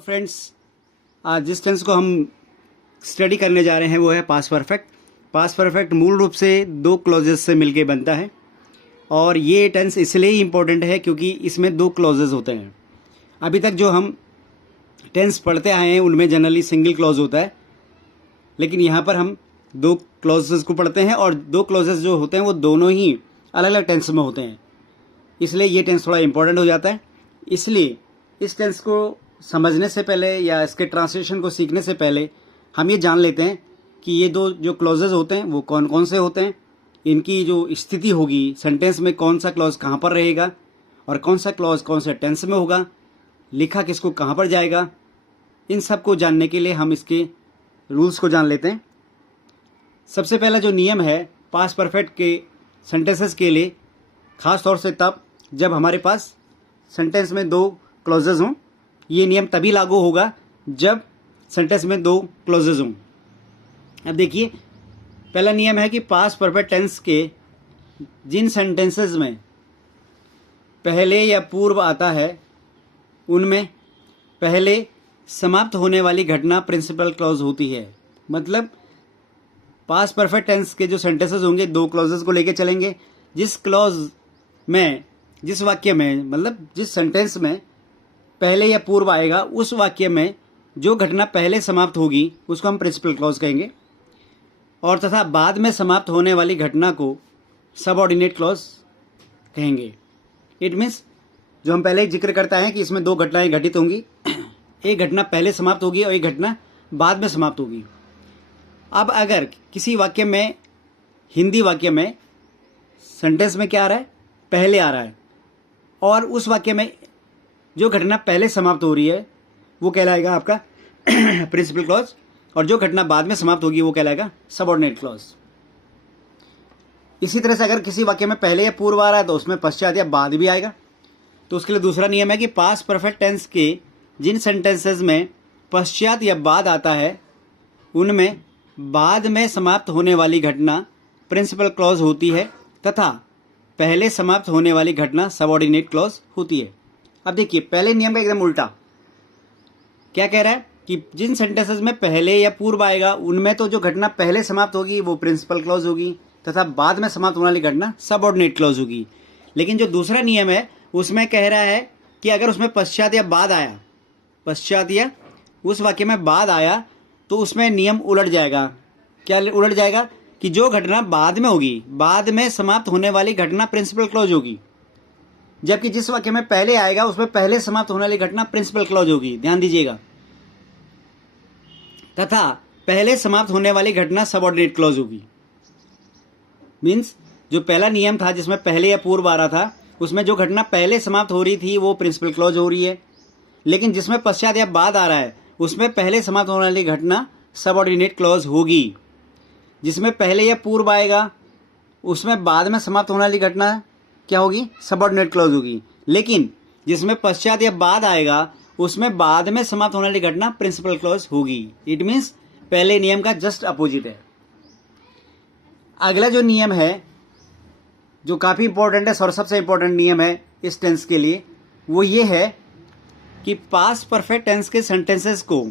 तो फ्रेंड्स, आज जिस टेंस को हम स्टडी करने जा रहे हैं वो है पास्ट परफेक्ट। पास्ट परफेक्ट मूल रूप से दो क्लॉजेस से मिलके बनता है और ये टेंस इसलिए ही इम्पोर्टेंट है क्योंकि इसमें दो क्लॉजेस होते हैं। अभी तक जो हम टेंस पढ़ते आए हैं उनमें जनरली सिंगल क्लॉज होता है, लेकिन यहाँ पर हम दो क्लॉजेस को पढ़ते हैं और दो क्लॉजेस जो होते हैं वो दोनों ही अलग अलग टेंस में होते हैं, इसलिए ये टेंस थोड़ा इम्पोर्टेंट हो जाता है। इसलिए इस टेंस को समझने से पहले या इसके ट्रांसलेशन को सीखने से पहले हम ये जान लेते हैं कि ये दो जो क्लॉजेज होते हैं वो कौन कौन से होते हैं, इनकी जो स्थिति होगी सेंटेंस में, कौन सा क्लॉज कहाँ पर रहेगा और कौन सा क्लॉज कौन से टेंस में होगा, लिखा किसको कहाँ पर जाएगा। इन सब को जानने के लिए हम इसके रूल्स को जान लेते हैं। सबसे पहला जो नियम है पास्ट परफेक्ट के सेंटेंसेस के लिए, ख़ास तौर से तब जब हमारे पास सेंटेंस में दो क्लॉजेज हों, ये नियम तभी लागू होगा जब सेंटेंस में दो क्लॉजेज हों। अब देखिए, पहला नियम है कि पास्ट परफेक्ट टेंस के जिन सेंटेंसेस में पहले या पूर्व आता है उनमें पहले समाप्त होने वाली घटना प्रिंसिपल क्लॉज होती है। मतलब पास्ट परफेक्ट टेंस के जो सेंटेंसेस होंगे दो क्लॉजेस को लेके चलेंगे। जिस क्लॉज में, जिस वाक्य में, मतलब जिस सेंटेंस में पहले या पूर्व आएगा उस वाक्य में जो घटना पहले समाप्त होगी उसको हम प्रिंसिपल क्लॉज कहेंगे, और तथा बाद में समाप्त होने वाली घटना को सबऑर्डिनेट क्लॉज कहेंगे। इट मीन्स जो हम पहले ही जिक्र करता है कि इसमें दो घटनाएं घटित होंगी, एक घटना पहले समाप्त होगी और एक घटना बाद में समाप्त होगी। अब अगर किसी वाक्य में, हिंदी वाक्य में सेंटेंस में क्या आ रहा है, पहले आ रहा है, और उस वाक्य में जो घटना पहले समाप्त हो रही है वो कहलाएगा आपका प्रिंसिपल क्लॉज, और जो घटना बाद में समाप्त होगी वो कहलाएगा सबऑर्डिनेट क्लॉज। इसी तरह से अगर किसी वाक्य में पहले या पूर्व आ रहा है तो उसमें पश्चात या बाद भी आएगा। तो उसके लिए दूसरा नियम है कि पास्ट परफेक्ट टेंस के जिन सेंटेंसेस में पश्चात या बाद आता है उनमें बाद में समाप्त होने वाली घटना प्रिंसिपल क्लॉज होती है तथा पहले समाप्त होने वाली घटना सबऑर्डिनेट क्लॉज होती है। अब देखिए, पहले नियम का एकदम उल्टा क्या कह रहा है कि जिन सेंटेंसेस में पहले या पूर्व आएगा उनमें तो जो घटना पहले समाप्त होगी वो प्रिंसिपल क्लॉज होगी तथा बाद में समाप्त होने वाली घटना सबऑर्डिनेट क्लॉज होगी। लेकिन जो दूसरा नियम है उसमें कह रहा है कि अगर उसमें पश्चात या बाद आया, पश्चात या उस वाक्य में बाद आया तो उसमें नियम उलट जाएगा। क्या उलट जाएगा कि जो घटना बाद में होगी, बाद में समाप्त होने वाली घटना प्रिंसिपल क्लॉज होगी, जबकि जिस वाक्य में पहले आएगा उसमें पहले समाप्त होने वाली घटना प्रिंसिपल क्लॉज होगी। ध्यान दीजिएगा, तथा पहले समाप्त होने वाली घटना सबऑर्डिनेट क्लॉज होगी। मीन्स जो पहला नियम था जिसमें पहले या पूर्व आ रहा था उसमें जो घटना पहले समाप्त हो रही थी वो प्रिंसिपल क्लॉज हो रही है, लेकिन जिसमें पश्चात या बाद आ रहा है उसमें पहले समाप्त होने वाली घटना सबऑर्डिनेट क्लॉज होगी। जिसमें पहले या पूर्व आएगा उसमें बाद में समाप्त होने वाली घटना क्या होगी, सबऑर्डिनेट क्लॉज होगी। लेकिन जिसमें पश्चात या बाद आएगा उसमें बाद में समाप्त होने वाली घटना प्रिंसिपल क्लॉज होगी। इट मीन्स पहले नियम का जस्ट अपोजिट है। अगला जो नियम है जो काफ़ी इंपॉर्टेंट है और सबसे इंपॉर्टेंट नियम है इस टेंस के लिए, वो ये है कि पास्ट परफेक्ट टेंस के सेंटेंसेस को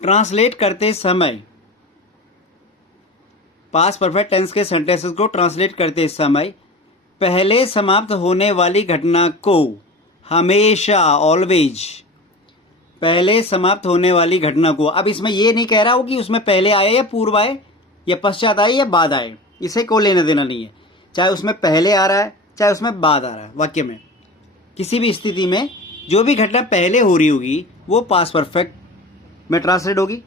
ट्रांसलेट करते समय, पास्ट परफेक्ट टेंस के सेंटेंसेस को ट्रांसलेट करते समय पहले समाप्त होने वाली घटना को हमेशा, ऑलवेज, पहले समाप्त होने वाली घटना को, अब इसमें यह नहीं कह रहा हो कि उसमें पहले आए या पूर्व आए या पश्चात आए या बाद आए, इसे कोई लेना देना नहीं है। चाहे उसमें पहले आ रहा है चाहे उसमें बाद आ रहा है, वाक्य में किसी भी स्थिति में जो भी घटना पहले हो रही होगी वो पास्ट परफेक्ट में ट्रांसलेट होगी।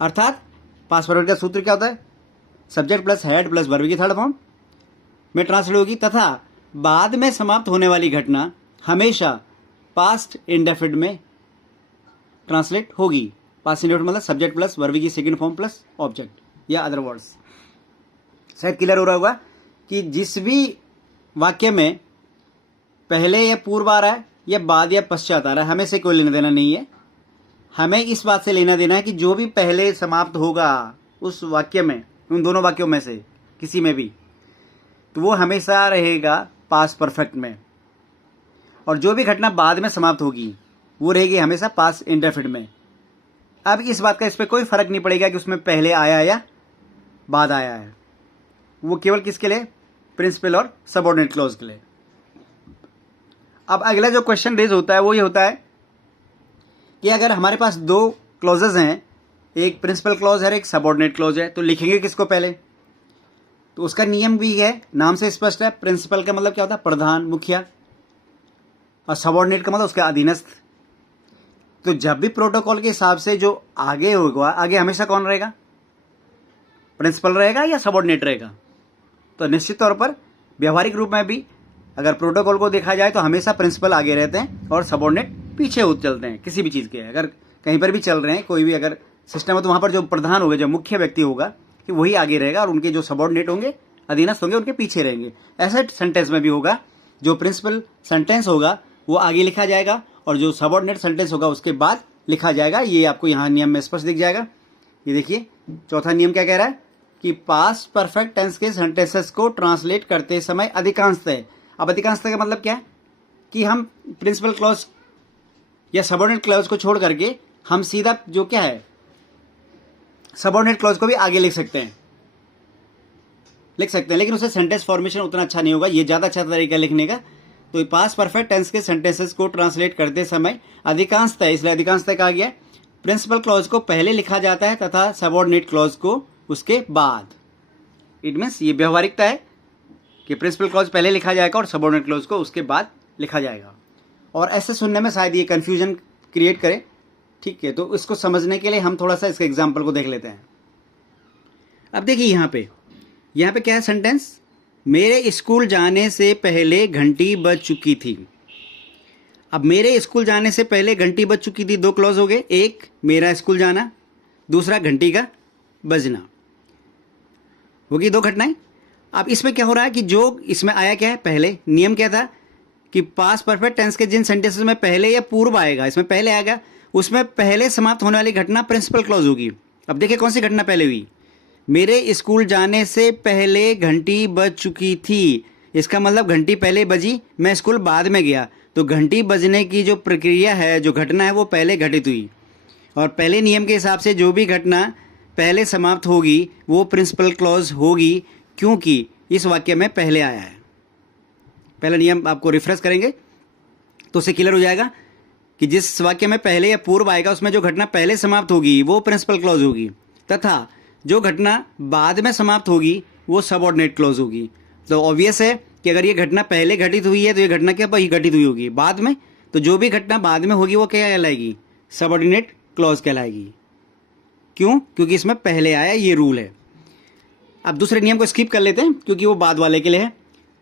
अर्थात पास्ट परफेक्ट का सूत्र क्या होता है, subject plus head plus verb की थर्ड फॉर्म में ट्रांसलेट होगी, तथा बाद में समाप्त होने वाली घटना हमेशा पास्ट इंडेफिनिट में ट्रांसलेट होगी। पास्ट इंडेफिनिट मतलब सब्जेक्ट प्लस वर्ब की सेकंड फॉर्म प्लस ऑब्जेक्ट या अदर वर्ड्स। शायद क्लियर हो रहा होगा कि जिस भी वाक्य में पहले या पूर्व आ रहा है या बाद या पश्चात आ रहा है, हमें से कोई लेना देना नहीं है। हमें इस बात से लेना देना है कि जो भी पहले समाप्त होगा उस वाक्य में, उन दोनों वाक्यों में से किसी में भी, तो वो हमेशा रहेगा पास्ट परफेक्ट में, और जो भी घटना बाद में समाप्त होगी वो रहेगी हमेशा पास इंडेफिनिट में। अब इस बात का इस पर कोई फर्क नहीं पड़ेगा कि उसमें पहले आया या बाद आया है, वो केवल किसके लिए, प्रिंसिपल और सबऑर्डिनेट क्लॉज के लिए। अब अगला जो क्वेश्चन रेज होता है वो ये होता है कि अगर हमारे पास दो क्लॉजेज हैं, एक प्रिंसिपल क्लॉज है और एक सबऑर्डिनेट क्लॉज है, तो लिखेंगे किसको पहले। तो उसका नियम भी है, नाम से स्पष्ट है। प्रिंसिपल का मतलब क्या होता है, प्रधान, मुखिया, और सबऑर्डिनेट का मतलब उसके अधीनस्थ। तो जब भी प्रोटोकॉल के हिसाब से जो आगे होगा, आगे हमेशा कौन रहेगा, प्रिंसिपल रहेगा या सबऑर्डिनेट रहेगा। तो निश्चित तौर पर व्यवहारिक रूप में भी अगर प्रोटोकॉल को देखा जाए तो हमेशा प्रिंसिपल आगे रहते हैं और सबऑर्डिनेट पीछे हो चलते हैं। किसी भी चीज़ के अगर कहीं पर भी चल रहे हैं, कोई भी अगर सिस्टम है, तो वहाँ पर जो प्रधान होगा, जो मुख्य व्यक्ति होगा, कि वही आगे रहेगा और उनके जो सबऑर्डिनेट होंगे, अधीनस्थ होंगे, उनके पीछे रहेंगे। ऐसे सेंटेंस में भी होगा, जो प्रिंसिपल सेंटेंस होगा वो आगे लिखा जाएगा और जो सबऑर्डिनेट सेंटेंस होगा उसके बाद लिखा जाएगा। ये आपको यहाँ नियम में स्पष्ट दिख जाएगा। ये देखिए चौथा नियम क्या कह रहा है कि पास्ट परफेक्ट टेंस के सेंटेंसेस को ट्रांसलेट करते समय अधिकांशतः, अब अधिकांशतः का मतलब क्या है कि हम प्रिंसिपल क्लॉज या सबऑर्डिनेट क्लॉज को छोड़ करके हम सीधा जो क्या है सबऑर्डिनेट क्लॉज को भी आगे लिख सकते हैं, लेकिन उससे सेंटेंस फॉर्मेशन उतना अच्छा नहीं होगा। ये ज़्यादा अच्छा तरीका लिखने का। तो पास्ट परफेक्ट टेंस के सेंटेंसेस को ट्रांसलेट करते समय अधिकांशतः, इसलिए अधिकांशतः कहा गया, प्रिंसिपल क्लॉज को पहले लिखा जाता है तथा सबऑर्डिनेट क्लॉज को उसके बाद। इट मीन्स ये व्यवहारिकता है कि प्रिंसिपल क्लॉज पहले लिखा जाएगा और सबऑर्डिनेट क्लॉज को उसके बाद लिखा जाएगा। और ऐसे सुनने में शायद ये कंफ्यूजन क्रिएट करे, ठीक है। तो इसको समझने के लिए हम थोड़ा सा इसके एग्जाम्पल को देख लेते हैं। अब देखिए यहाँ पे क्या है सेंटेंस, मेरे स्कूल जाने से पहले घंटी बज चुकी थी। अब मेरे स्कूल जाने से पहले घंटी बज चुकी थी, दो क्लॉज हो गए, एक मेरा स्कूल जाना, दूसरा घंटी का बजना, होगी दो घटनाएं। अब इसमें क्या हो रहा है कि जो इसमें आया क्या है, पहले नियम क्या था कि पास्ट परफेक्ट टेंस के जिन सेंटेंसेस में पहले या पूर्व आएगा, इसमें पहले आएगा, उसमें पहले समाप्त होने वाली घटना प्रिंसिपल क्लॉज होगी। अब देखिए कौन सी घटना पहले हुई, मेरे स्कूल जाने से पहले घंटी बज चुकी थी। इसका मतलब घंटी पहले बजी, मैं स्कूल बाद में गया। तो घंटी बजने की जो प्रक्रिया है, जो घटना है, वो पहले घटित हुई। और पहले नियम के हिसाब से जो भी घटना पहले समाप्त होगी वो प्रिंसिपल क्लॉज होगी, क्योंकि इस वाक्य में पहले आया है। पहला नियम आपको रिफ्रेश करेंगे तो उसे क्लियर हो जाएगा कि जिस वाक्य में पहले या पूर्व आएगा उसमें जो घटना पहले समाप्त होगी वो प्रिंसिपल क्लॉज होगी, तथा जो घटना बाद में समाप्त होगी वो सबऑर्डिनेट क्लॉज होगी। तो ऑब्वियस है कि अगर ये घटना पहले घटित हुई है तो ये घटना क्या घटित हुई होगी बाद में, तो जो भी घटना बाद में होगी वो क्या कहलाएगी, सबऑर्डिनेट क्लॉज कहलाएगी। क्यों, क्योंकि इसमें पहले आया, ये रूल है। अब दूसरे नियम को स्किप कर लेते हैं क्योंकि वो बाद वाले के लिए है।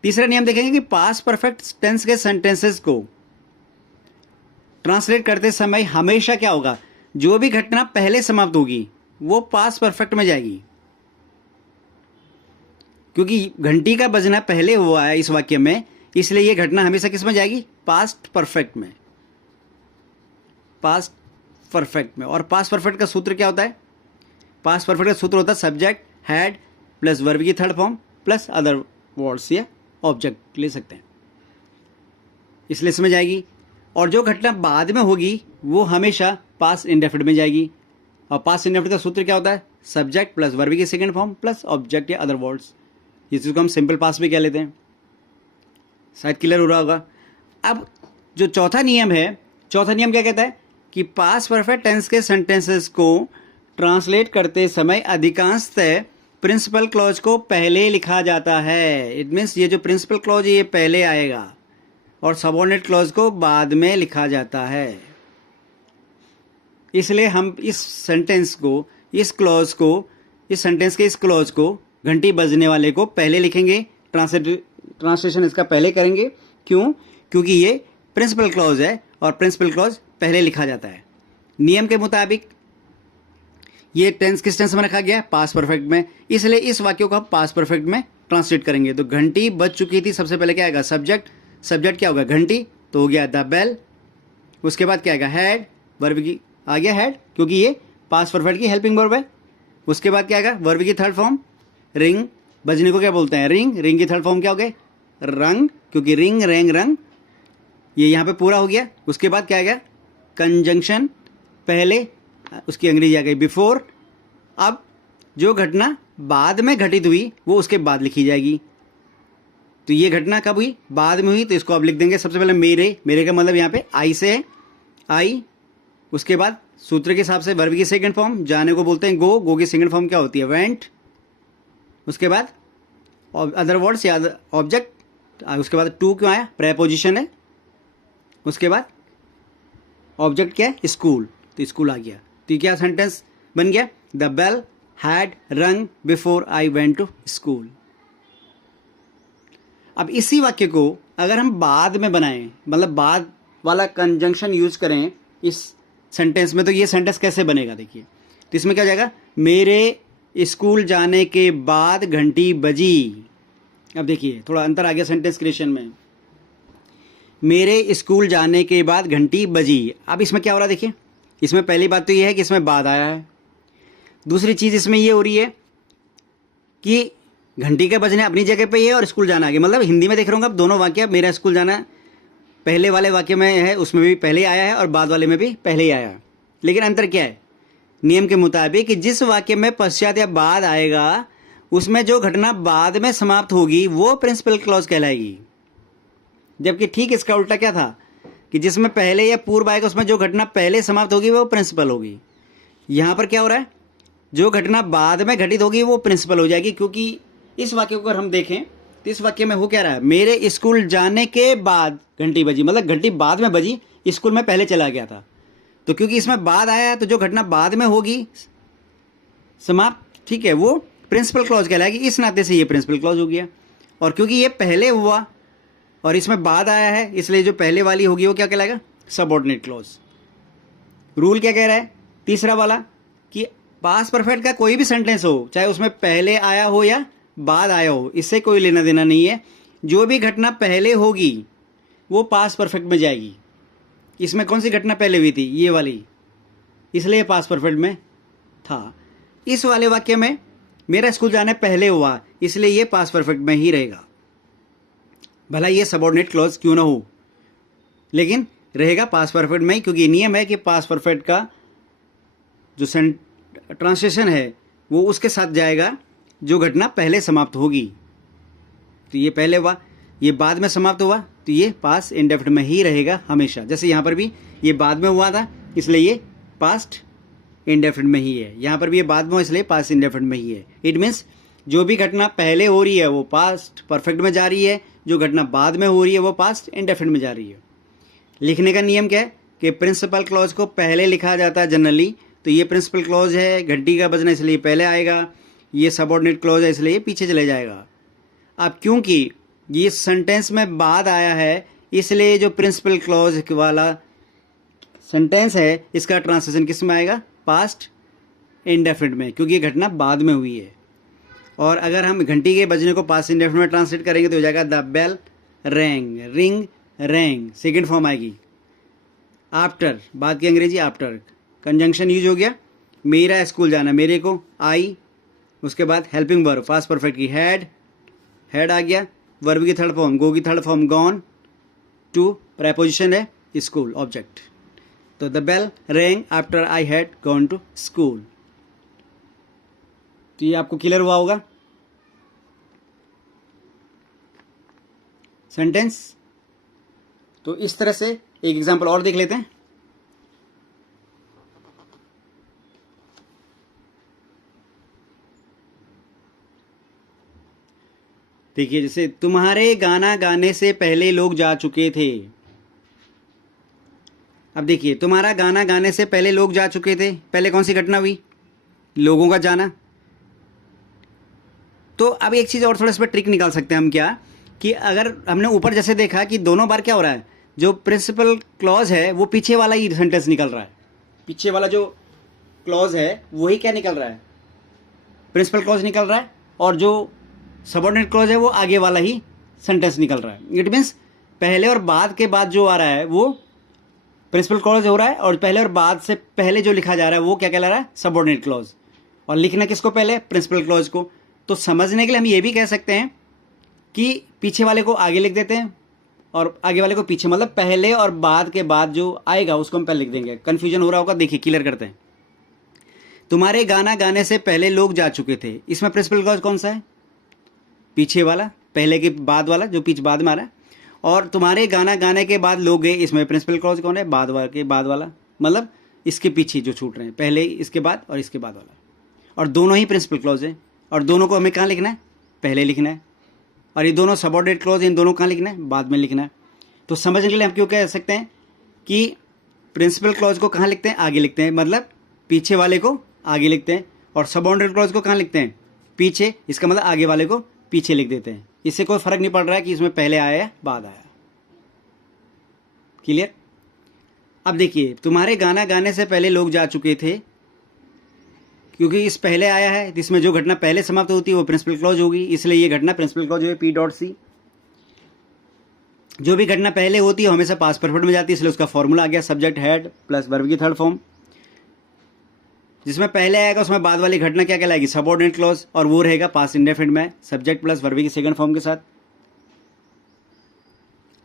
तीसरा नियम देखेंगे कि पास्ट परफेक्ट टेंस के सेंटेंसेस को ट्रांसलेट करते समय हमेशा क्या होगा, जो भी घटना पहले समाप्त होगी वो पास्ट परफेक्ट में जाएगी, क्योंकि घंटी का बजना पहले हुआ है इस वाक्य में, इसलिए ये घटना हमेशा किस में जाएगी, पास्ट परफेक्ट में, पास्ट परफेक्ट में। और पास्ट परफेक्ट का सूत्र क्या होता है, पास्ट परफेक्ट का सूत्र होता है सब्जेक्ट हैड प्लस वर्ब की third form plus other words या ऑब्जेक्ट ले सकते हैं, इसलिए इसमें जाएगी। और जो घटना बाद में होगी वो हमेशा पास्ट इंडेफिनिट में जाएगी। और पास्ट इंडेफिनिट का सूत्र क्या होता है, सब्जेक्ट प्लस वर्ब की सेकंड फॉर्म प्लस ऑब्जेक्ट या अदर वर्ड्स, इस चीज़ को हम सिंपल पास्ट भी कह लेते हैं। शायद क्लियर हो रहा होगा। अब जो चौथा नियम है, चौथा नियम क्या कहता है कि पास्ट परफेक्ट टेंस के सेंटेंसेस को ट्रांसलेट करते समय अधिकांशतः प्रिंसिपल क्लॉज को पहले लिखा जाता है। इट मीन्स ये जो प्रिंसिपल क्लॉज है ये पहले आएगा और सबऑर्डिनेट क्लॉज को बाद में लिखा जाता है। इसलिए हम इस सेंटेंस को, इस क्लॉज को, इस सेंटेंस के इस क्लॉज को, घंटी बजने वाले को पहले लिखेंगे, ट्रांसलेशन इसका पहले करेंगे। क्यों, क्योंकि ये प्रिंसिपल क्लॉज है और प्रिंसिपल क्लॉज पहले लिखा जाता है। नियम के मुताबिक ये टेंस किस टेंस में रखा गया है, पास्ट परफेक्ट में, इसलिए इस वाक्य को हम पास्ट परफेक्ट में ट्रांसलेट करेंगे। तो घंटी बज चुकी थी, सबसे पहले क्या आएगा, सब्जेक्ट, सब्जेक्ट क्या होगा, घंटी, तो हो गया द बेल। उसके बाद क्या आएगा, हैड, वर्ब की आ गया हैड, क्योंकि ये पास्ट परफेक्ट की हेल्पिंग वर्ब है। उसके बाद क्या आएगा, वर्ब की थर्ड फॉर्म, रिंग, बजने को क्या बोलते हैं, रिंग, रिंग की थर्ड फॉर्म क्या हो गए, रंग, क्योंकि रिंग, रेंग, रंग, ये यहाँ पे पूरा हो गया। उसके बाद क्या आएगा, कंजंक्शन पहले, उसकी अंग्रेजी आ गई बिफोर। अब जो घटना बाद में घटित हुई वो उसके बाद लिखी जाएगी। तो ये घटना कब हुई? बाद में हुई, तो इसको अब लिख देंगे सबसे पहले मेरे। मेरे का मतलब यहाँ पे आई से है, आई। उसके बाद सूत्र के हिसाब से वर्ब की सेकंड फॉर्म, जाने को बोलते हैं गो, गो की सेकंड फॉर्म क्या होती है? वेंट। उसके बाद अदर वर्ड्स या ऑब्जेक्ट। उसके बाद टू क्यों आया? प्रेपोजिशन है। उसके बाद ऑब्जेक्ट क्या है? स्कूल, तो स्कूल आ गया। तो ये क्या सेंटेंस बन गया? The bell had rung before I went to school. अब इसी वाक्य को अगर हम बाद में बनाएं, मतलब बाद वाला कंजंक्शन यूज करें इस सेंटेंस में, तो ये सेंटेंस कैसे बनेगा? देखिए, तो इसमें क्या हो जाएगा? मेरे स्कूल जाने के बाद घंटी बजी। अब देखिए थोड़ा अंतर आ गया सेंटेंस क्रिएशन में। मेरे स्कूल जाने के बाद घंटी बजी। अब इसमें क्या हो रहा है? देखिए, इसमें पहली बात तो ये है कि इसमें बाद आया है। दूसरी चीज़ इसमें ये हो रही है कि घंटी के बजने अपनी जगह पे ही है और स्कूल जाना आगे। मतलब हिंदी में देख रहा हूँ अब दोनों वाक्य, मेरा स्कूल जाना पहले वाले वाक्य में है, उसमें भी पहले आया है, और बाद वाले में भी पहले ही आया है। लेकिन अंतर क्या है? नियम के मुताबिक कि जिस वाक्य में पश्चात या बाद आएगा उसमें जो घटना बाद में समाप्त होगी वो प्रिंसिपल क्लॉज कहलाएगी। जबकि ठीक इसका उल्टा क्या था कि जिसमें पहले या पूर्व आएगा उसमें जो घटना पहले समाप्त होगी वो प्रिंसिपल होगी। यहाँ पर क्या हो रहा है? जो घटना बाद में घटित होगी वो प्रिंसिपल हो जाएगी, क्योंकि इस वाक्य को अगर हम देखें तो इस वाक्य में हो क्या रहा है? मेरे स्कूल जाने के बाद घंटी बजी, मतलब घंटी बाद में बजी, स्कूल में पहले चला गया था। तो क्योंकि इसमें बाद आया है तो जो घटना बाद में होगी समाप्त, ठीक है, वो प्रिंसिपल क्लॉज कहलाएगी। इस नाते से ये प्रिंसिपल क्लॉज हो गया। और क्योंकि ये पहले हुआ और इसमें बाद आया है, इसलिए जो पहले वाली होगी वो क्या कहलाएगा? Subordinate clause. रूल क्या कह रहा है तीसरा वाला? कि पास्ट परफेक्ट का कोई भी सेंटेंस हो, चाहे उसमें पहले आया हो या बाद आया हो, इससे कोई लेना देना नहीं है। जो भी घटना पहले होगी वो पास्ट परफेक्ट में जाएगी। इसमें कौन सी घटना पहले हुई थी? ये वाली, इसलिए पास्ट परफेक्ट में था। इस वाले वाक्य में मेरा स्कूल जाने पहले हुआ, इसलिए ये पास्ट परफेक्ट में ही रहेगा। भला ये सबऑर्डिनेट क्लॉज क्यों ना हो, लेकिन रहेगा पास्ट परफेक्ट में ही, क्योंकि नियम है कि पास्ट परफेक्ट का जो ट्रांसलेशन है वो उसके साथ जाएगा जो घटना पहले समाप्त होगी। तो ये पहले हुआ, ये बाद में समाप्त हुआ, तो ये पास्ट इंडेफिनिट में ही रहेगा हमेशा। जैसे यहाँ पर भी ये बाद में हुआ था इसलिए ये पास्ट इंडेफिनिट में ही है, यहाँ पर भी ये बाद में हुआ इसलिए पास्ट इंडेफिनिट में ही है। इट मीन्स जो भी घटना पहले हो रही है वो पास्ट परफेक्ट में जा रही है, जो घटना बाद में हो रही है वो पास्ट इंडेफिनिट में जा रही है। लिखने का नियम क्या है कि प्रिंसिपल क्लॉज को पहले लिखा जाता है जनरली। तो ये प्रिंसिपल क्लॉज है, घंटी का बजना इसलिए पहले आएगा, ये सबऑर्डिनेट क्लॉज है इसलिए पीछे चले जाएगा। अब क्योंकि ये सेंटेंस में बाद आया है इसलिए जो प्रिंसिपल क्लॉज वाला सेंटेंस है इसका ट्रांसलेशन किस में आएगा? पास्ट इंडेफिनिट में, क्योंकि ये घटना बाद में हुई है। और अगर हम घंटी के बजने को पास्ट इंडेफिनिट में ट्रांसलेट करेंगे तो हो जाएगा the bell rang, ring rang, second form आएगी। आफ्टर, बाद की अंग्रेजी आफ्टर, कंजंक्शन यूज हो गया। मेरा स्कूल जाना, मेरे को आई। उसके बाद हेल्पिंग वर्ब, पास्ट परफेक्ट की हैड, हैड आ गया। वर्ब की थर्ड फॉर्म, गो की third form gone. To preposition है, स्कूल ऑब्जेक्ट। तो the bell rang after I had gone to school. तो ये आपको क्लियर हुआ होगा सेंटेंस। तो इस तरह से एक एग्जांपल और देख लेते हैं। देखिए, जैसे तुम्हारे गाना गाने से पहले लोग जा चुके थे। अब देखिए, तुम्हारा गाना गाने से पहले लोग जा चुके थे, पहले कौन सी घटना हुई? लोगों का जाना। तो अब एक चीज़ और थोड़ा इस पर ट्रिक निकाल सकते हैं हम, क्या कि अगर हमने ऊपर जैसे देखा कि दोनों बार क्या हो रहा है, जो प्रिंसिपल क्लॉज है वो पीछे वाला ही सेंटेंस निकल रहा है। पीछे वाला जो क्लॉज है वही क्या निकल रहा है? प्रिंसिपल क्लॉज निकल रहा है, और जो सबऑर्डिनेट क्लॉज है वो आगे वाला ही सेंटेंस निकल रहा है। इट मीन्स पहले और बाद के बाद जो आ रहा है वो प्रिंसिपल क्लॉज हो रहा है, और पहले और बाद से पहले जो लिखा जा रहा है वो क्या कहला रहा है? Subordinate clause. और लिखना किसको पहले? प्रिंसिपल क्लॉज को। तो समझने के लिए हम ये भी कह सकते हैं कि पीछे वाले को आगे लिख देते हैं और आगे वाले को पीछे, मतलब पहले और बाद के बाद जो आएगा उसको हम पहले लिख देंगे। कन्फ्यूजन हो रहा होगा, देखिए क्लियर करते हैं। तुम्हारे गाना गाने से पहले लोग जा चुके थे, इसमें प्रिंसिपल क्लॉज कौन सा है? पीछे वाला, पहले के बाद वाला जो पीछे बाद में आ रहा है। और तुम्हारे गाना गाने के बाद लोग गए, इसमें प्रिंसिपल क्लॉज कौन है? बाद वाला के बाद वाला, मतलब इसके पीछे जो छूट रहे हैं, पहले इसके बाद और इसके बाद वाला। और दोनों ही प्रिंसिपल क्लॉज है, और दोनों को हमें कहाँ लिखना है? पहले लिखना है। और ये दोनों सबऑर्डिनेट क्लॉज, इन दोनों कहाँ लिखना है? बाद में लिखना है। तो समझने के लिए हम क्यों कह सकते हैं कि प्रिंसिपल क्लॉज को कहाँ लिखते हैं? आगे लिखते हैं, मतलब पीछे वाले को आगे लिखते हैं। और सबऑर्डिनेट क्लॉज को कहाँ लिखते हैं? पीछे, इसका मतलब आगे वाले को पीछे लिख देते हैं। इससे कोई फर्क नहीं पड़ रहा है कि इसमें पहले आया या बाद आया। क्लियर? अब देखिए, तुम्हारे गाना गाने से पहले लोग जा चुके थे, क्योंकि इस पहले आया है, इसमें जो घटना पहले समाप्त होती है वो प्रिंसिपल क्लॉज होगी, इसलिए ये घटना प्रिंसिपल क्लॉज है। P.C। जो भी घटना पहले होती है हमेशा पास्ट परफेक्ट में जाती है, इसलिए उसका फॉर्मूला आ गया सब्जेक्ट हैड प्लस वर्ब की थर्ड फॉर्म। जिसमें पहले आएगा उसमें बाद वाली घटना क्या कहलाएगी? सबऑर्डिनेट क्लॉज, और वो रहेगा पास्ट इंडेफिनिट में सब्जेक्ट प्लस वर्ब की सेकंड फॉर्म के साथ।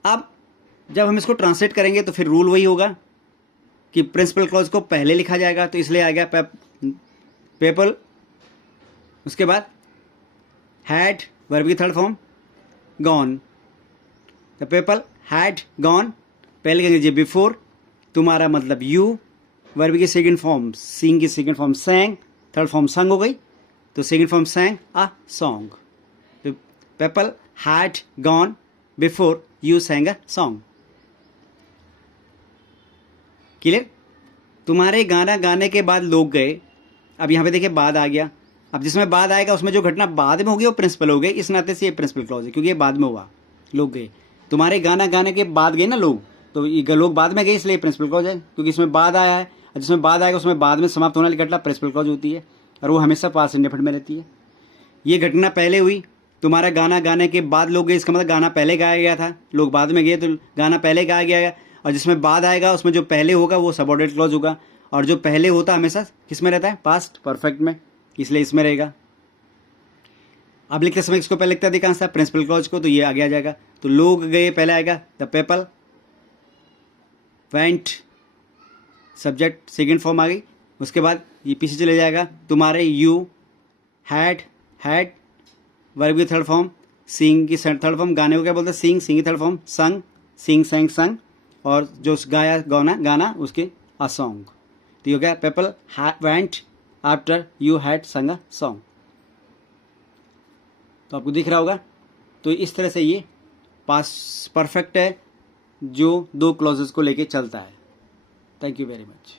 अब जब हम इसको ट्रांसलेट करेंगे तो फिर रूल वही होगा कि प्रिंसिपल क्लॉज को पहले लिखा जाएगा, तो इसलिए आ गया पेपल, उसके बाद हैड वर्ब की third form gone. The people had gone, पहले कहेंगे जी बिफोर, तुम्हारा मतलब यू, वर्ब की सेकंड फॉर्म सिंग की second form sang, third form sung हो गई, तो second form sang a song. तो people had gone before you sang a song. Clear? तुम्हारे गाना गाने के बाद लोग गए, अब यहाँ पे देखिए बाद आ गया। अब जिसमें बाद आएगा उसमें जो घटना बाद में होगी वो प्रिंसिपल हो गई, इस नाते से ये प्रिंसिपल क्लॉज है, क्योंकि ये बाद में हुआ। लोग गए, तुम्हारे गाना गाने के बाद गए ना लोग, तो ये लोग बाद में गए इसलिए प्रिंसिपल क्लॉज है, क्योंकि इसमें बाद आया है। जिसमें बाद आएगा उसमें बाद में समाप्त होने वाली घटना प्रिंसिपल क्लॉज होती है, और वो हमेशा पास्ट इंडेफिनिट में रहती है। ये घटना पहले हुई, तुम्हारा गाना गाने के बाद लोग गए, इसका मतलब गाना पहले गाया गया था, लोग बाद में गए, तो गाना पहले गाया गया। और जिसमें बाद आएगा उसमें जो पहले होगा वो सबऑर्डिनेट क्लॉज होगा, और जो पहले होता हमेशा किस में रहता है? पास्ट परफेक्ट में, इसलिए इसमें रहेगा। अब लिखते समय इसको पहले लिखता है, देखा प्रिंसिपल क्लॉज को, तो ये आगे आ जाएगा। तो लोग गए पहले आएगा, the people went, subject second form आ गई। उसके बाद ये पीछे चले जाएगा, तुम्हारे यू हैड वर्ब की थर्ड फॉर्म, सिंग की थर्ड फॉर्म, गाने को क्या बोलते हैं? सिंग की थर्ड फॉर्म संग, सिंग सैंग संग, और जो गाया गाना उसके अ सॉन्ग। तो ये हो गया people went after you had संग अ सॉन्ग। तो आपको दिख रहा होगा। तो इस तरह से ये पास्ट परफेक्ट है जो दो क्लॉजेस को लेके चलता है। Thank you very much.